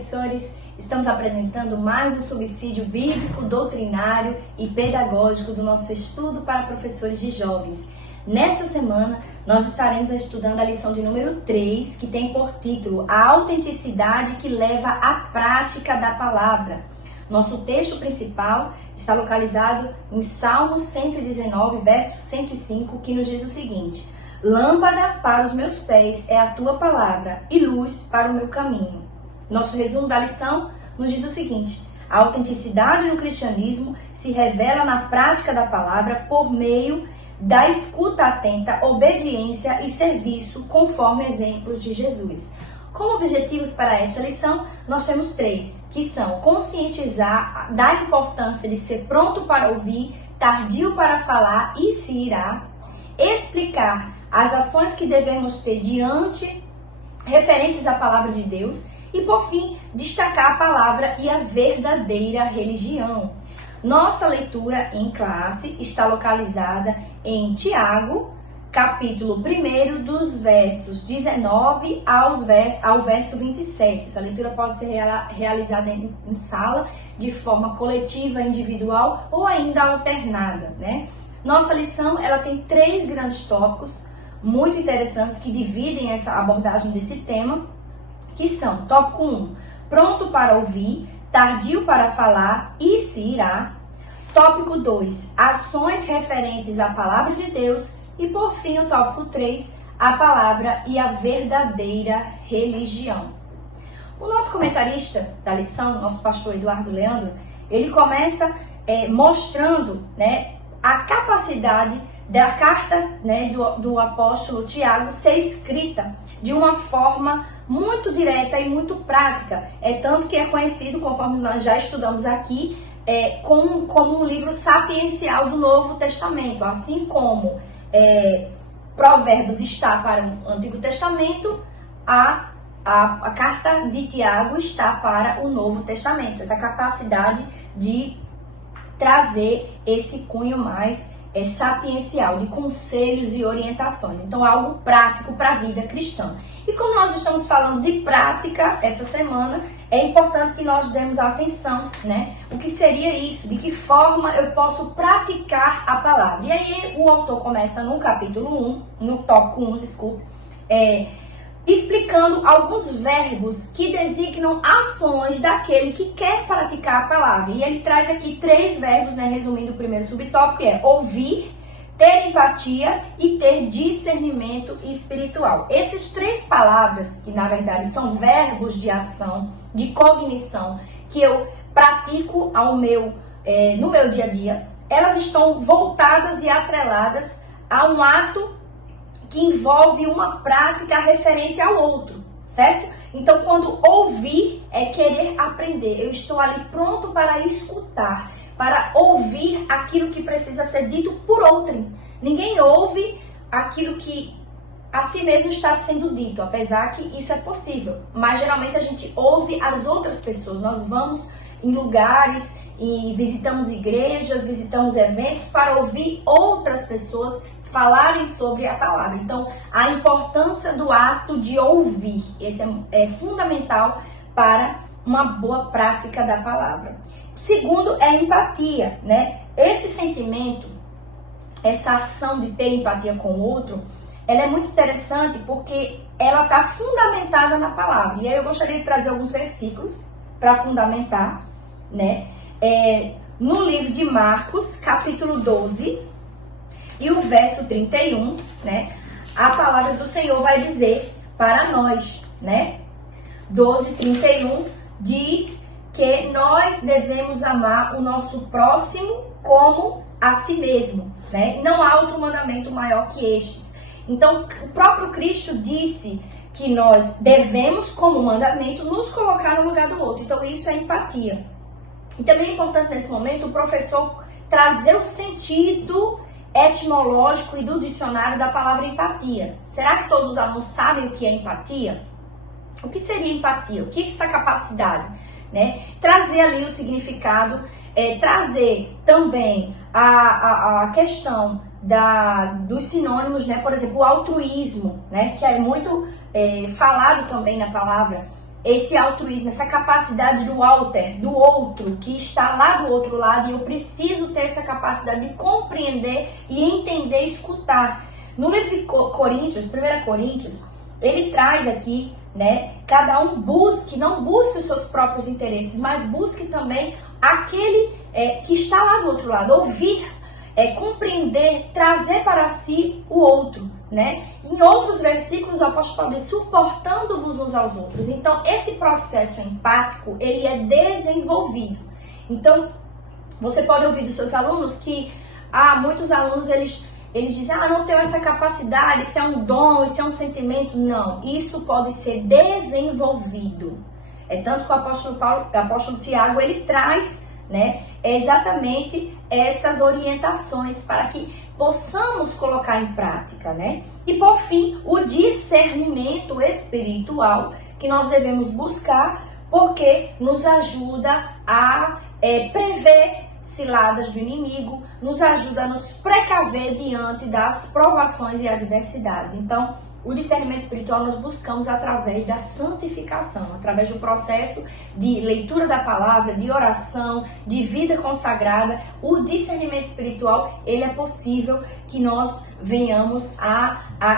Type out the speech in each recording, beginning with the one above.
professores! Estamos apresentando mais um subsídio bíblico, doutrinário e pedagógico do nosso estudo para professores de jovens. Nesta semana, nós estaremos estudando a lição de número 3, que tem por título A Autenticidade que Leva à Prática da Palavra. Nosso texto principal está localizado em Salmo 119, verso 105, que nos diz o seguinte: Lâmpada para os meus pés é a tua palavra e luz para o meu caminho. Nosso resumo da lição nos diz o seguinte: a autenticidade no cristianismo se revela na prática da palavra por meio da escuta atenta, obediência e serviço, conforme exemplos de Jesus. Como objetivos para esta lição, nós temos 3, que são conscientizar da importância de ser pronto para ouvir, tardio para falar e se irá, explicar as ações que devemos ter diante, referentes à palavra de Deus, e por fim, destacar a palavra e a verdadeira religião. Nossa leitura em classe está localizada em Tiago, capítulo 1, dos versos 19 ao verso 27. Essa leitura pode ser realizada em sala, de forma coletiva, individual ou ainda alternada, né? Nossa lição, ela tem 3 grandes tópicos muito interessantes que dividem essa abordagem desse tema, que são: tópico 1, pronto para ouvir, tardio para falar e se irá. Tópico 2, ações referentes à palavra de Deus. E por fim, o tópico 3, a palavra e a verdadeira religião. O nosso comentarista da lição, nosso pastor Eduardo Leandro, ele começa mostrando, né, a capacidade da carta, né, do apóstolo Tiago ser escrita de uma forma muito direta e muito prática. Tanto que é conhecido, conforme nós já estudamos aqui, como um livro sapiencial do Novo Testamento. Assim como Provérbios está para o Antigo Testamento, a carta de Tiago está para o Novo Testamento. Essa capacidade de trazer esse cunho mais sapiencial, de conselhos e orientações. Então, algo prático para a vida cristã. E como nós estamos falando de prática essa semana, é importante que nós demos atenção, né? O que seria isso? De que forma eu posso praticar a palavra? E aí o autor começa no capítulo 1, no tópico 1, desculpe, explicando alguns verbos que designam ações daquele que quer praticar a palavra. E ele traz aqui 3 verbos, né? Resumindo o primeiro subtópico, que é ouvir, ter empatia e ter discernimento espiritual. Essas 3 palavras, que na verdade são verbos de ação, de cognição, que eu pratico no meu dia a dia, elas estão voltadas e atreladas a um ato que envolve uma prática referente ao outro, certo? Então, quando ouvir é querer aprender, eu estou ali pronto para escutar, para ouvir aquilo que precisa ser dito por outrem. Ninguém ouve aquilo que a si mesmo está sendo dito, apesar que isso é possível. Mas geralmente a gente ouve as outras pessoas. Nós vamos em lugares e visitamos igrejas, visitamos eventos para ouvir outras pessoas falarem sobre a palavra. Então, a importância do ato de ouvir, esse é fundamental para uma boa prática da palavra. Segundo é empatia, né? Esse sentimento, essa ação de ter empatia com o outro, ela é muito interessante porque ela está fundamentada na palavra. E aí eu gostaria de trazer alguns versículos para fundamentar, né? No livro de Marcos, capítulo 12, e o verso 31, né? A palavra do Senhor vai dizer para nós, né? 12:31 diz que nós devemos amar o nosso próximo como a si mesmo, né? Não há outro mandamento maior que estes. Então, o próprio Cristo disse que nós devemos, como mandamento, nos colocar no lugar do outro. Então, isso é empatia. E também é importante nesse momento o professor trazer o sentido etimológico e do dicionário da palavra empatia. Será que todos os alunos sabem o que é empatia? O que seria empatia? O que é essa capacidade? Né? Trazer ali o significado, trazer também a questão dos sinônimos, né? Por exemplo, o altruísmo, né? Que é muito falado também na palavra, esse altruísmo, essa capacidade do do outro, que está lá do outro lado, e eu preciso ter essa capacidade de compreender e entender, escutar. No livro de Coríntios, 1 Coríntios, ele traz aqui, né, cada um não busque os seus próprios interesses, mas busque também aquele que está lá do outro lado, ouvir, compreender, trazer para si o outro, né? Em outros versículos o apóstolo Paulo diz, suportando-vos uns aos outros. Então, esse processo empático, ele é desenvolvido. Então, você pode ouvir dos seus alunos que, muitos alunos, eles dizem, não tenho essa capacidade, isso é um dom, isso é um sentimento. Não, isso pode ser desenvolvido. É tanto que o apóstolo Tiago, ele traz, né, exatamente essas orientações para que possamos colocar em prática, né? E por fim, o discernimento espiritual que nós devemos buscar, porque nos ajuda a prever ciladas do inimigo, nos ajuda a nos precaver diante das provações e adversidades. Então, o discernimento espiritual nós buscamos através da santificação, através do processo de leitura da palavra, de oração, de vida consagrada. O discernimento espiritual, ele é possível que nós venhamos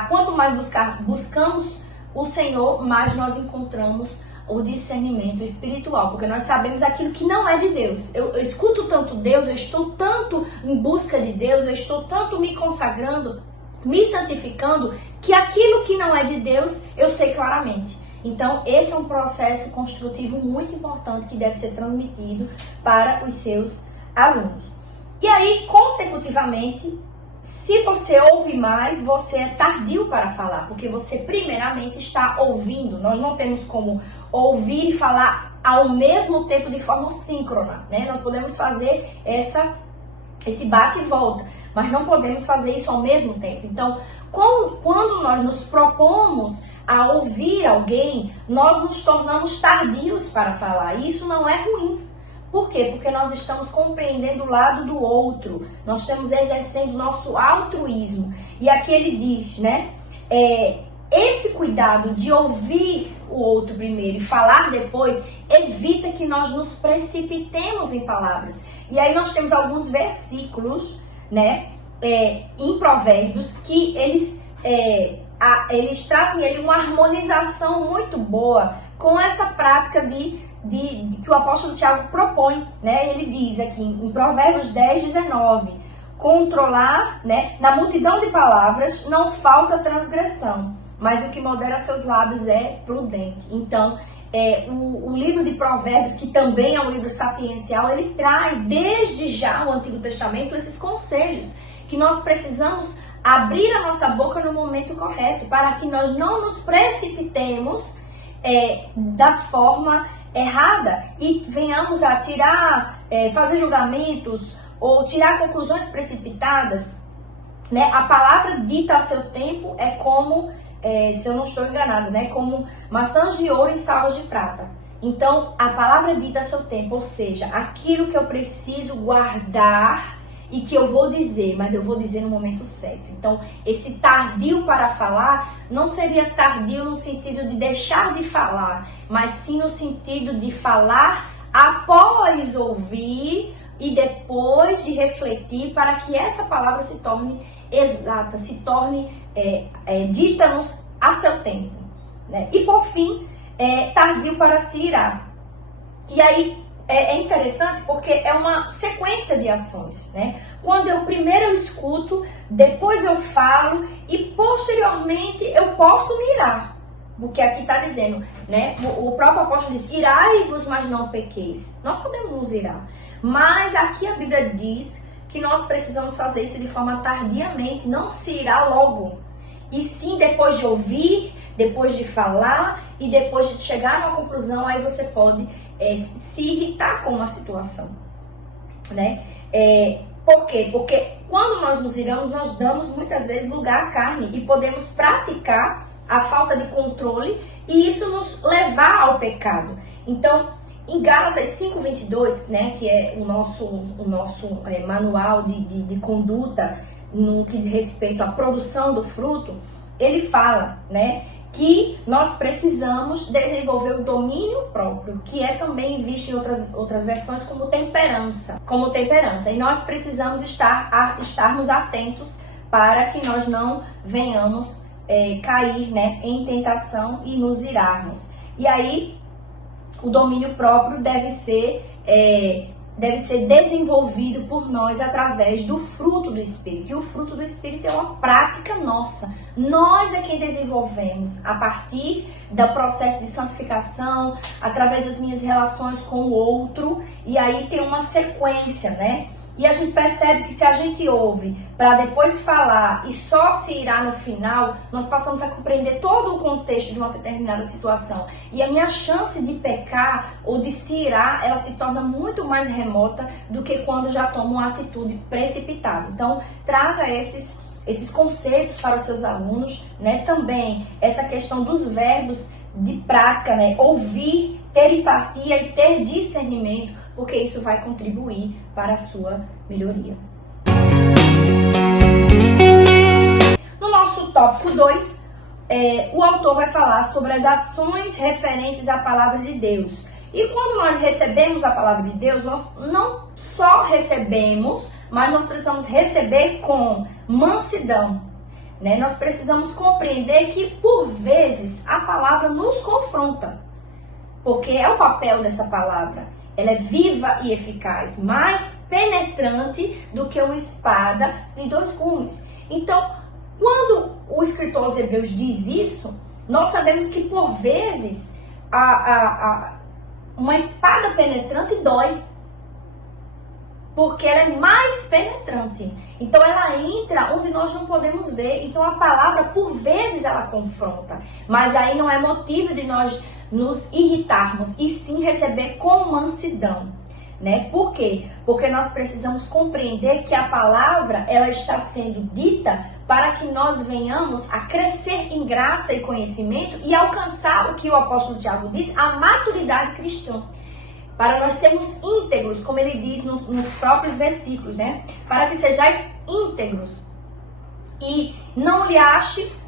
quanto mais buscamos o Senhor, mais nós encontramos o discernimento espiritual, porque nós sabemos aquilo que não é de Deus. Eu escuto tanto Deus, eu estou tanto em busca de Deus, eu estou tanto me consagrando, me santificando, que aquilo que não é de Deus, eu sei claramente. Então, esse é um processo construtivo muito importante que deve ser transmitido para os seus alunos. E aí, consecutivamente, se você ouve mais, você é tardio para falar, porque você primeiramente está ouvindo. Nós não temos como ouvir e falar ao mesmo tempo de forma síncrona, né? Nós podemos fazer esse bate e volta, mas não podemos fazer isso ao mesmo tempo. Então, quando nós nos propomos a ouvir alguém, nós nos tornamos tardios para falar. E isso não é ruim. Por quê? Porque nós estamos compreendendo o lado do outro. Nós estamos exercendo nosso altruísmo. E aqui ele diz, né? Esse cuidado de ouvir o outro primeiro e falar depois evita que nós nos precipitemos em palavras. E aí nós temos alguns versículos, né? Em Provérbios que eles trazem ali uma harmonização muito boa com essa prática que o apóstolo Tiago propõe, né? Ele diz aqui em Provérbios 10:19, controlar, né? Na multidão de palavras não falta transgressão, mas o que modera seus lábios é prudente. Então, o livro de Provérbios, que também é um livro sapiencial, ele traz desde já o Antigo Testamento esses conselhos que nós precisamos abrir a nossa boca no momento correto, para que nós não nos precipitemos da forma errada e venhamos a fazer julgamentos ou tirar conclusões precipitadas, né? A palavra dita a seu tempo é como, se eu não estou enganada, né? Como maçãs de ouro em savas de prata. Então, a palavra dita a seu tempo, ou seja, aquilo que eu preciso guardar e que eu vou dizer, mas eu vou dizer no momento certo. Então, esse tardio para falar não seria tardio no sentido de deixar de falar, mas sim no sentido de falar após ouvir e depois de refletir, para que essa palavra se torne exata, se torne dita-nos a seu tempo, né? E por fim, tardio para se irar. E aí, é interessante porque é uma sequência de ações, né? Quando eu primeiro escuto, depois eu falo e posteriormente eu posso me irar. Porque aqui está dizendo, né? O próprio apóstolo diz, irai-vos, mas não pequeis. Nós podemos nos irar. Mas aqui a Bíblia diz que nós precisamos fazer isso de forma tardiamente, não se irar logo. E sim depois de ouvir, depois de falar e depois de chegar a uma conclusão, aí você pode se irritar com uma situação, né? Por quê? Porque quando nós nos iramos, nós damos muitas vezes lugar à carne e podemos praticar a falta de controle e isso nos levar ao pecado. Então, em Gálatas 5:22, né, que é o nosso manual de conduta no que diz respeito à produção do fruto, ele fala, né, que nós precisamos desenvolver o domínio próprio, que é também visto em outras versões como temperança. E nós precisamos estarmos atentos para que nós não venhamos cair, né, em tentação e nos irarmos. E aí, o domínio próprio deve ser desenvolvido por nós através do fruto do Espírito. E o fruto do Espírito é uma prática nossa. Nós é quem desenvolvemos a partir do processo de santificação, através das minhas relações com o outro. E aí tem uma sequência, né? E a gente percebe que se a gente ouve para depois falar e só se irá no final, nós passamos a compreender todo o contexto de uma determinada situação. E a minha chance de pecar ou de se irar, ela se torna muito mais remota do que quando já tomo uma atitude precipitada. Então, traga esses conceitos para os seus alunos, né? Também essa questão dos verbos de prática, né? Ouvir, ter empatia e ter discernimento, porque isso vai contribuir para a sua melhoria. No nosso tópico 2, o autor vai falar sobre as ações referentes à palavra de Deus. E quando nós recebemos a palavra de Deus, nós não só recebemos, mas nós precisamos receber com mansidão, né? Nós precisamos compreender que, por vezes, a palavra nos confronta, porque é o papel dessa palavra. Ela é viva e eficaz, mais penetrante do que uma espada de 2 gumes. Então, quando o escritor aos Hebreus diz isso, nós sabemos que, por vezes, uma espada penetrante dói, porque ela é mais penetrante. Então, ela entra onde nós não podemos ver. Então, a palavra, por vezes, ela confronta. Mas aí não é motivo de nós nos irritarmos, e sim receber com mansidão, né? Por quê? Porque nós precisamos compreender que a palavra, ela está sendo dita para que nós venhamos a crescer em graça e conhecimento e alcançar o que o apóstolo Tiago diz, a maturidade cristã. Para nós sermos íntegros, como ele diz nos próprios versículos, né? Para que sejais íntegros e não lhe ache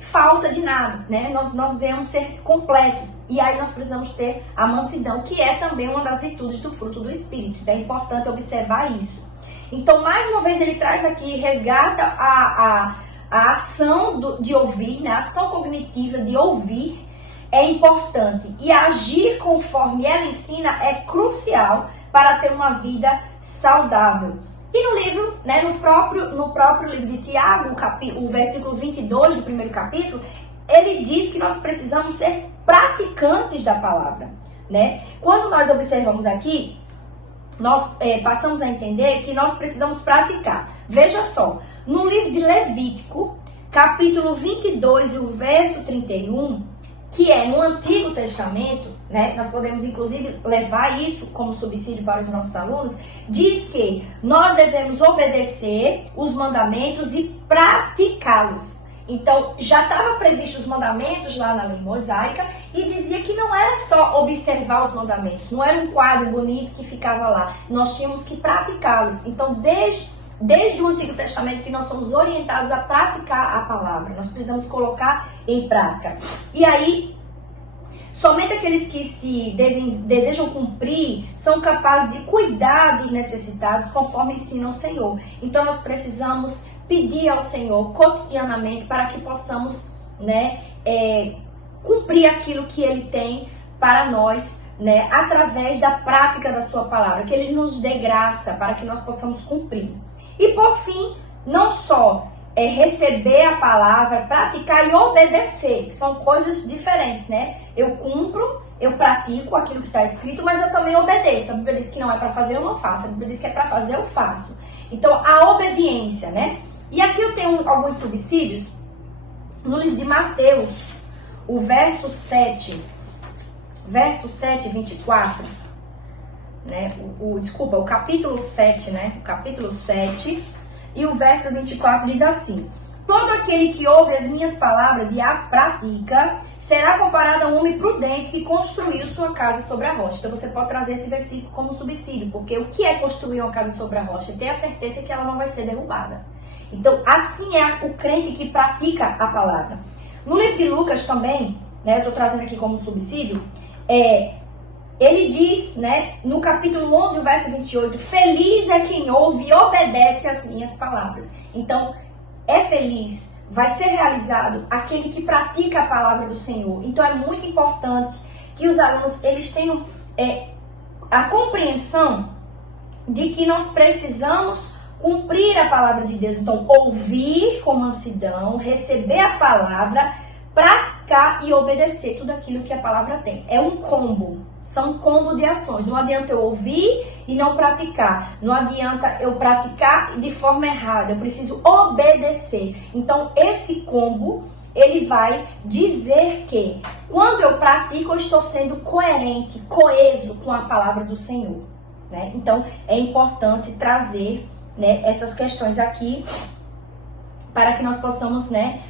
falta de nada, né? Nós devemos ser completos. E aí nós precisamos ter a mansidão, que é também uma das virtudes do fruto do Espírito. É importante observar isso. Então, mais uma vez, ele traz aqui, resgata a ação de ouvir, né? A ação cognitiva de ouvir é importante. E agir conforme ela ensina é crucial para ter uma vida saudável. E no livro, né, no próprio livro de Tiago, o versículo 22 do primeiro capítulo, ele diz que nós precisamos ser praticantes da palavra, né? Quando nós observamos aqui, nós passamos a entender que nós precisamos praticar. Veja só, no livro de Levítico, capítulo 22, o verso 31, que é no Antigo Testamento, né? Nós podemos inclusive levar isso como subsídio para os nossos alunos, diz que nós devemos obedecer os mandamentos e praticá-los. Então, já estava previsto os mandamentos lá na lei mosaica e dizia que não era só observar os mandamentos, não era um quadro bonito que ficava lá, nós tínhamos que praticá-los. Então, desde o Antigo Testamento que nós somos orientados a praticar a palavra, nós precisamos colocar em prática. E aí, somente aqueles que se desejam cumprir são capazes de cuidar dos necessitados conforme ensina o Senhor. Então nós precisamos pedir ao Senhor cotidianamente para que possamos, né, cumprir aquilo que Ele tem para nós, né, através da prática da sua palavra, que Ele nos dê graça para que nós possamos cumprir. E por fim, não só receber a palavra, praticar e obedecer, que são coisas diferentes, né? Eu cumpro, eu pratico aquilo que está escrito, mas eu também obedeço. A Bíblia diz que não é para fazer, eu não faço. A Bíblia diz que é para fazer, eu faço. Então, a obediência, né? E aqui eu tenho alguns subsídios no livro de Mateus, o verso 7, 24, né? O capítulo 7, né? O capítulo 7 e o verso 24 diz assim: todo aquele que ouve as minhas palavras e as pratica, será comparado a um homem prudente que construiu sua casa sobre a rocha. Então você pode trazer esse versículo como subsídio, porque o que é construir uma casa sobre a rocha? Ter a certeza que ela não vai ser derrubada. Então, assim é o crente que pratica a palavra. No livro de Lucas também, né, eu estou trazendo aqui como subsídio, ele diz, né, no capítulo 11, o verso 28, feliz é quem ouve e obedece às minhas palavras. Então, é feliz, vai ser realizado aquele que pratica a palavra do Senhor. Então, é muito importante que os alunos, eles tenham a compreensão de que nós precisamos cumprir a palavra de Deus. Então, ouvir com mansidão, receber a palavra, praticar e obedecer tudo aquilo que a palavra tem. É um combo, são um combo de ações. Não adianta eu ouvir e não praticar. Não adianta eu praticar de forma errada. Eu preciso obedecer. Então, esse combo, ele vai dizer que quando eu pratico, eu estou sendo coerente, coeso com a palavra do Senhor, né? Então, é importante trazer, né, essas questões aqui para que nós possamos, né,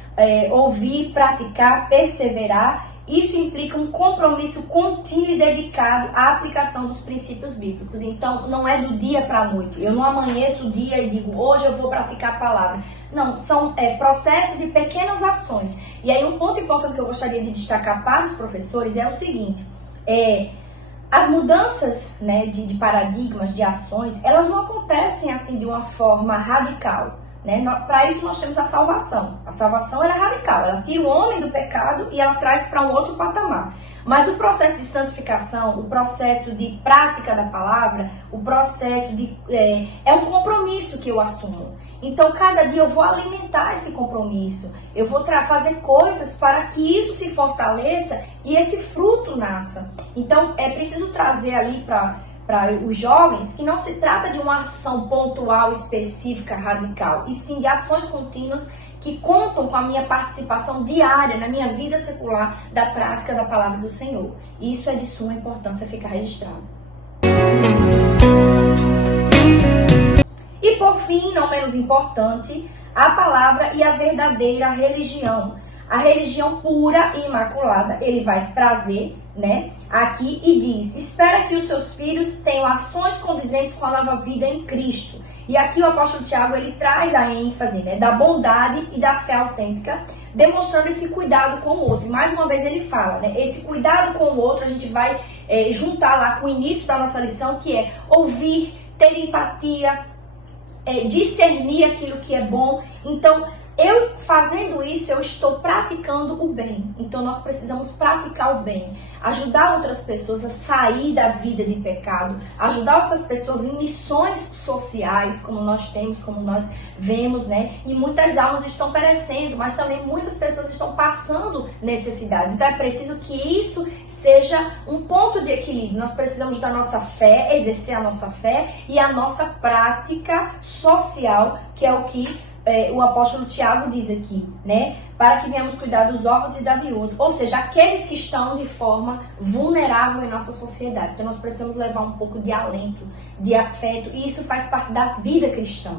ouvir, praticar, perseverar. Isso implica um compromisso contínuo e dedicado à aplicação dos princípios bíblicos. Então, não é do dia para a noite. Eu não amanheço o dia e digo, hoje eu vou praticar a palavra. Não, são processos de pequenas ações. E aí, um ponto importante que eu gostaria de destacar para os professores é o seguinte. As mudanças, né, de paradigmas, de ações, elas não acontecem assim de uma forma radical. Né? Para isso nós temos a salvação. A salvação ela é radical, ela tira o homem do pecado e ela traz para um outro patamar. Mas o processo de santificação, o processo de prática da palavra, o processo é um compromisso que eu assumo. Então cada dia eu vou alimentar esse compromisso, eu vou fazer coisas para que isso se fortaleça e esse fruto nasça. Então é preciso trazer ali para os jovens que não se trata de uma ação pontual, específica, radical, e sim de ações contínuas que contam com a minha participação diária na minha vida secular da prática da palavra do Senhor. E isso é de suma importância ficar registrado. E por fim, não menos importante, a palavra e a verdadeira religião. A religião pura e imaculada, ele vai trazer, né, aqui e diz, espera que os seus filhos tenham ações condizentes com a nova vida em Cristo. E aqui o apóstolo Tiago, ele traz a ênfase, né, da bondade e da fé autêntica, demonstrando esse cuidado com o outro. E mais uma vez ele fala, né, esse cuidado com o outro a gente vai juntar lá com o início da nossa lição, que é ouvir, ter empatia, discernir aquilo que é bom. Então, eu fazendo isso, eu estou praticando o bem. Então, nós precisamos praticar o bem. Ajudar outras pessoas a sair da vida de pecado. Ajudar outras pessoas em missões sociais, como nós temos, como nós vemos, né? E muitas almas estão perecendo, mas também muitas pessoas estão passando necessidades. Então, é preciso que isso seja um ponto de equilíbrio. Nós precisamos da nossa fé, exercer a nossa fé e a nossa prática social, que é o que o apóstolo Tiago diz aqui, né? Para que venhamos cuidar dos órfãos e da viúva, ou seja, aqueles que estão de forma vulnerável em nossa sociedade. Então nós precisamos levar um pouco de alento, de afeto, e isso faz parte da vida cristã.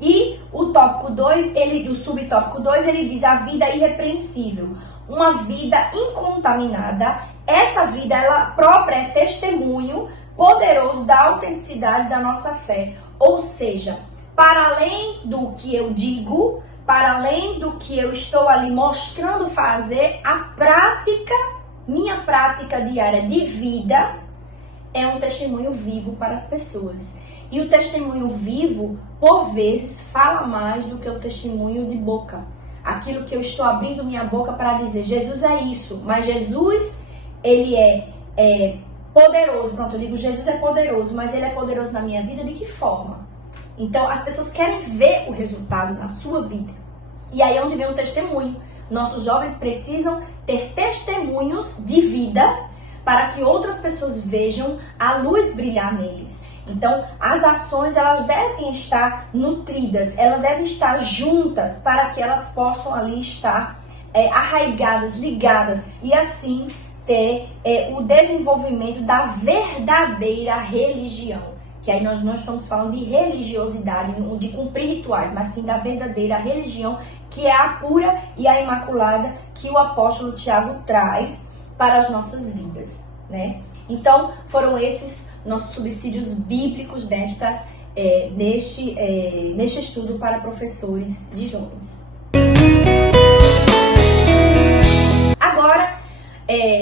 E o tópico 2, o subtópico 2, ele diz a vida irrepreensível, uma vida incontaminada. Essa vida, ela própria é testemunho poderoso da autenticidade da nossa fé, ou seja, para além do que eu digo, para além do que eu estou ali mostrando fazer, a prática, minha prática diária de vida é um testemunho vivo para as pessoas. E o testemunho vivo, por vezes, fala mais do que o testemunho de boca. Aquilo que eu estou abrindo minha boca para dizer, Jesus é isso, mas Jesus, ele é poderoso. Pronto, eu digo, Jesus é poderoso, mas ele é poderoso na minha vida de que forma? Então, as pessoas querem ver o resultado na sua vida. E aí é onde vem o testemunho. Nossos jovens precisam ter testemunhos de vida para que outras pessoas vejam a luz brilhar neles. Então, as ações, elas devem estar nutridas, elas devem estar juntas para que elas possam ali estar arraigadas, ligadas e assim ter o desenvolvimento da verdadeira religião. Que aí nós não estamos falando de religiosidade, de cumprir rituais, mas sim da verdadeira religião, que é a pura e a imaculada que o apóstolo Tiago traz para as nossas vidas, né? Então, foram esses nossos subsídios bíblicos neste estudo para professores de jovens.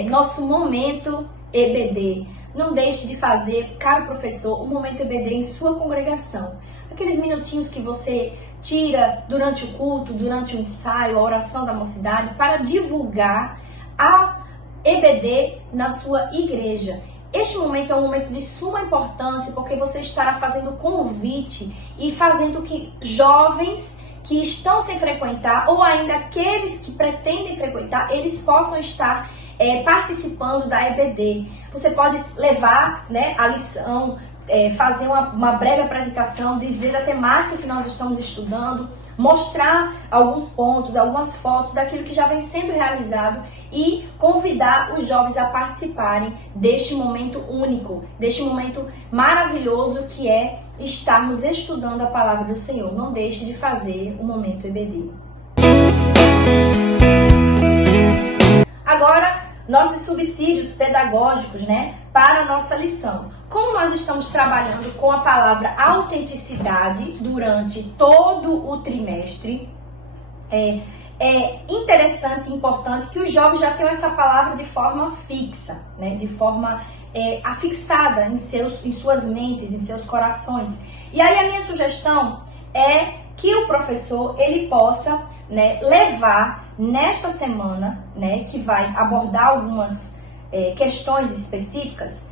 nosso momento EBD. Não deixe de fazer, caro professor, o momento EBD em sua congregação. Aqueles minutinhos que você tira durante o culto, durante o ensaio, a oração da mocidade, para divulgar a EBD na sua igreja. Este momento é um momento de suma importância, porque você estará fazendo convite e fazendo que jovens que estão sem frequentar, ou ainda aqueles que pretendem frequentar, eles possam estar participando da EBD. Você pode levar, né, a lição, fazer uma breve apresentação, dizer a temática que nós estamos estudando, mostrar alguns pontos, algumas fotos daquilo que já vem sendo realizado e convidar os jovens a participarem deste momento único, deste momento maravilhoso que é estarmos estudando a palavra do Senhor. Não deixe de fazer o momento EBD. Agora, nossos subsídios pedagógicos, né, para a nossa lição. Como nós estamos trabalhando com a palavra autenticidade durante todo o trimestre, é interessante e importante que os jovens já tenham essa palavra de forma fixa, né, de forma afixada em suas mentes, em seus corações. E aí a minha sugestão é que o professor ele possa, né, levar nesta semana, né, que vai abordar algumas questões específicas,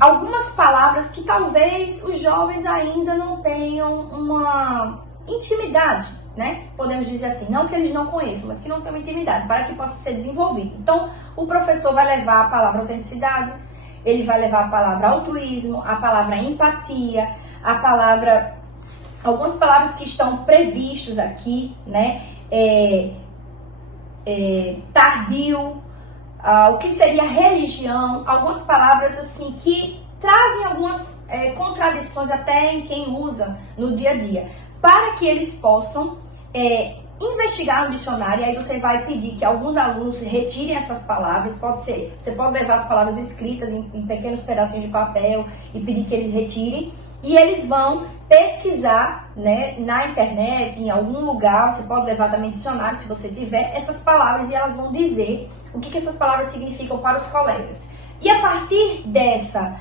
algumas palavras que talvez os jovens ainda não tenham uma intimidade, né? Podemos dizer assim, não que eles não conheçam, mas que não tenham intimidade, para que possa ser desenvolvido. Então, o professor vai levar a palavra autenticidade, ele vai levar a palavra altruísmo, a palavra empatia, a palavra, algumas palavras que estão previstos aqui, né? Tardio, o que seria religião, algumas palavras assim que trazem algumas contradições até em quem usa no dia a dia, para que eles possam investigar no dicionário. Aí você vai pedir que alguns alunos retirem essas palavras, você pode levar as palavras escritas em pequenos pedacinhos de papel e pedir que eles retirem, e eles vão pesquisar, né, na internet, em algum lugar. Você pode levar também dicionário, se você tiver, essas palavras, e elas vão dizer o que essas palavras significam para os colegas. E a partir dessa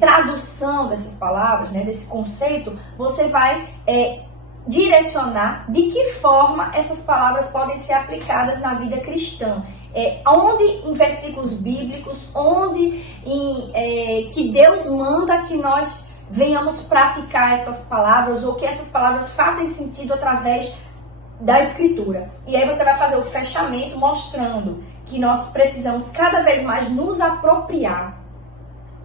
tradução dessas palavras, né, desse conceito, você vai direcionar de que forma essas palavras podem ser aplicadas na vida cristã. Onde em versículos bíblicos, onde que Deus manda que nós venhamos praticar essas palavras, ou que essas palavras fazem sentido através da Escritura. E aí você vai fazer o fechamento mostrando que nós precisamos cada vez mais nos apropriar,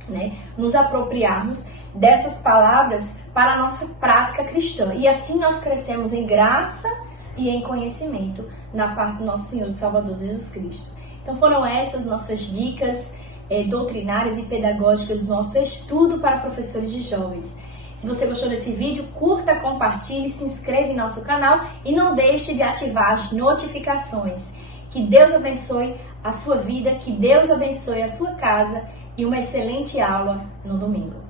né? Nos apropriarmos dessas palavras para a nossa prática cristã. E assim nós crescemos em graça e em conhecimento na parte do nosso Senhor e Salvador Jesus Cristo. Então foram essas nossas dicas doutrinárias e pedagógicas do nosso estudo para professores de jovens. Se você gostou desse vídeo, curta, compartilhe, se inscreva em nosso canal e não deixe de ativar as notificações. Que Deus abençoe a sua vida, que Deus abençoe a sua casa e uma excelente aula no domingo.